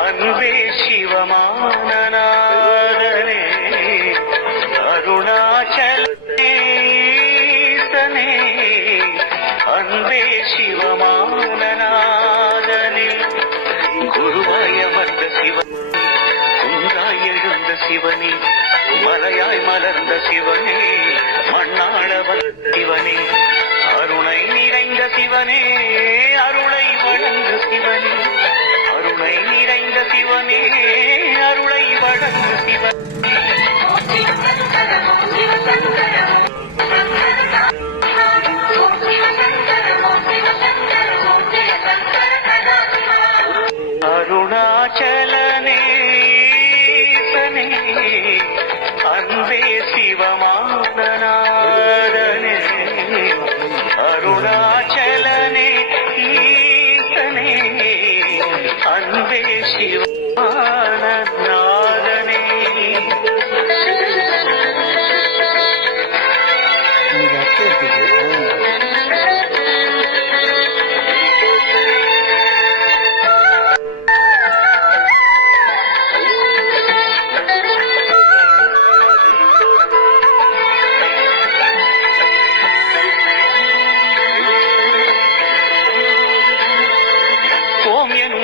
அன்பே சிவமானநாதனே அருணாச்சலேசனே அன்பே சிவமானநாதனே குருவாய் அமர்ந்த சிவன் குன்றாய் எழுந்த சிவனே மலையாய் மலர்ந்த சிவனே மண்ணாள வந்த சிவனே அருணை நிறைந்த சிவனே அருளை வழங்கு சிவனே அருணை நிறைந்த சிவனே அருளை வழங்கு சிவனே அருணாச்சலனே அன்பே சிவமானநாதனே அருணாச்சலனே ஈசனே அன்பே சிவமானநாதனே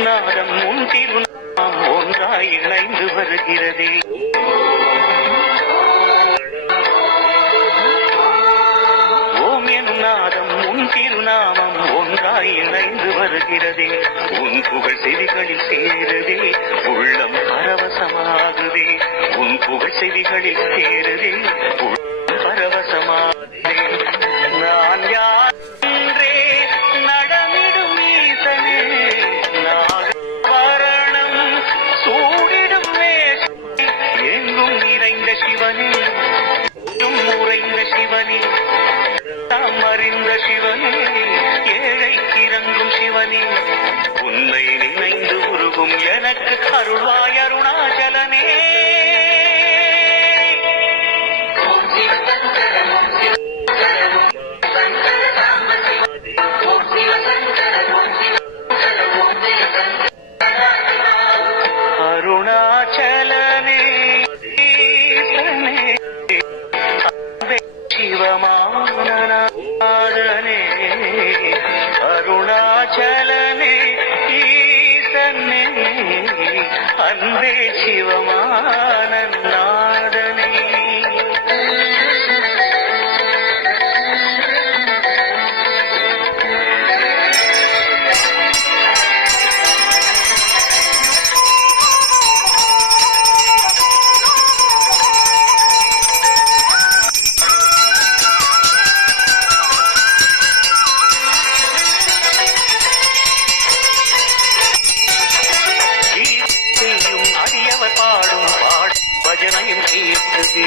நாதம் உன் திருநாமம் ஒன்றாய் இணைந்து வருகிறதே ஓம் எனும் நாதம் உன் திருநாமம் ஒன்றாய் இணைந்து வருகிறதே உன் புகழ் செவிகளில் சேருதே உள்ளம் பரவசமாகுதே உன் புகழ் செவிகளில் சேருதே உள்ளம் பரவசமாகுதே நான் யார் உறைந்த சிவனே தாம் அறிந்த சிவனே ஏழைக்கு இறங்கும் சிவனே உன்னை நினைந்து உருகும் எனக்கு அருள்வாய் அருணாச்சலனே அருணாச்சலனே சிவமானநாதனே அருணாச்சலனே ஈசனே அன்பே சிவமானநாதனே பஜனையும் கேட்டதே